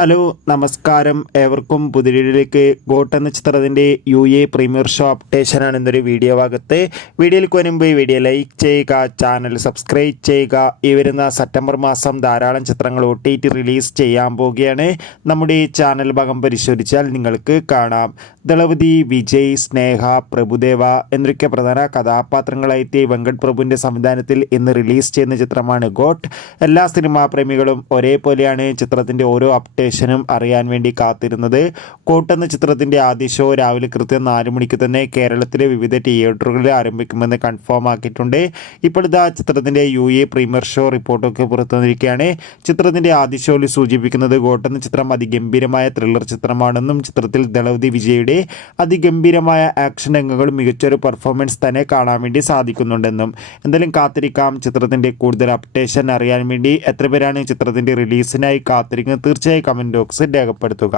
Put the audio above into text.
Hello നമസ്കാരം, ഏവർക്കും പുതിയയിലേക്ക് got എന്ന ചിത്രത്തിൻ്റെ UA പ്രീമിയർ ഷോ അപ്ഡേഷനാണ് ഇന്നൊരു വീഡിയോ ഭാഗത്ത്. വീഡിയോയിലേക്ക് വരുമ്പോൾ ഈ വീഡിയോ ലൈക്ക് ചെയ്യുക, ചാനൽ സബ്സ്ക്രൈബ് ചെയ്യുക. ഈ വരുന്ന സെപ്റ്റംബർ മാസം ധാരാളം ചിത്രങ്ങൾ OTT റിലീസ് ചെയ്യാൻ പോവുകയാണ്. നമ്മുടെ ഈ ചാനൽ ഭാഗം പരിശോധിച്ചാൽ നിങ്ങൾക്ക് കാണാം. ദളപതി, വിജയ്, സ്നേഹ, പ്രഭുദേവ എന്നൊക്കെ പ്രധാന കഥാപാത്രങ്ങളായി വെങ്കട് പ്രഭുവിൻ്റെ സംവിധാനത്തിൽ ഇന്ന് റിലീസ് ചെയ്യുന്ന ചിത്രമാണ് ഗോട്ട്. എല്ലാ സിനിമാ പ്രേമികളും ഒരേപോലെയാണ് ചിത്രത്തിൻ്റെ ഓരോ അപ്ഡേഷനും അറിയാൻ വേണ്ടി കാത്തിരുന്നത്. ഗോട്ട് എന്ന ചിത്രത്തിൻ്റെ ആദ്യ ഷോ രാവിലെ കൃത്യം 4 മണിക്ക് തന്നെ കേരളത്തിലെ വിവിധ തിയേറ്ററുകളിൽ ആരംഭിക്കുമെന്ന് കൺഫേം ആക്കിയിട്ടുണ്ട്. ഇപ്പോഴത്തെ ചിത്രത്തിൻ്റെ UA പ്രീമിയർ ഷോ റിപ്പോർട്ടൊക്കെ പുറത്തു വന്നിരിക്കുകയാണ്. ചിത്രത്തിൻ്റെ ആദ്യ ഷോയിൽ സൂചിപ്പിക്കുന്നത് ഗോട്ട് എന്ന ചിത്രം അതിഗംഭീരമായ ത്രില്ലർ ചിത്രമാണെന്നും ചിത്രത്തിൽ ദളപതി വിജയുടെ അതിഗംഭീരമായ ആക്ഷൻ രംഗങ്ങളും മികച്ചൊരു പെർഫോമൻസ് തന്നെ കാണാൻ വേണ്ടി സാധിക്കുന്നുണ്ടെന്നും. എന്തായാലും കാത്തിരിക്കാം ചിത്രത്തിൻ്റെ കൂടുതൽ അപ്ഡേഷൻ അറിയാൻ വേണ്ടി. എത്ര പേരാണ് ചിത്രത്തിൻ്റെ റിലീസിനായി കാത്തിരിക്കുന്നത്? തീർച്ചയായും കമൻറ്റ് ബോക്സിൽ രേഖപ്പെടുത്തുക.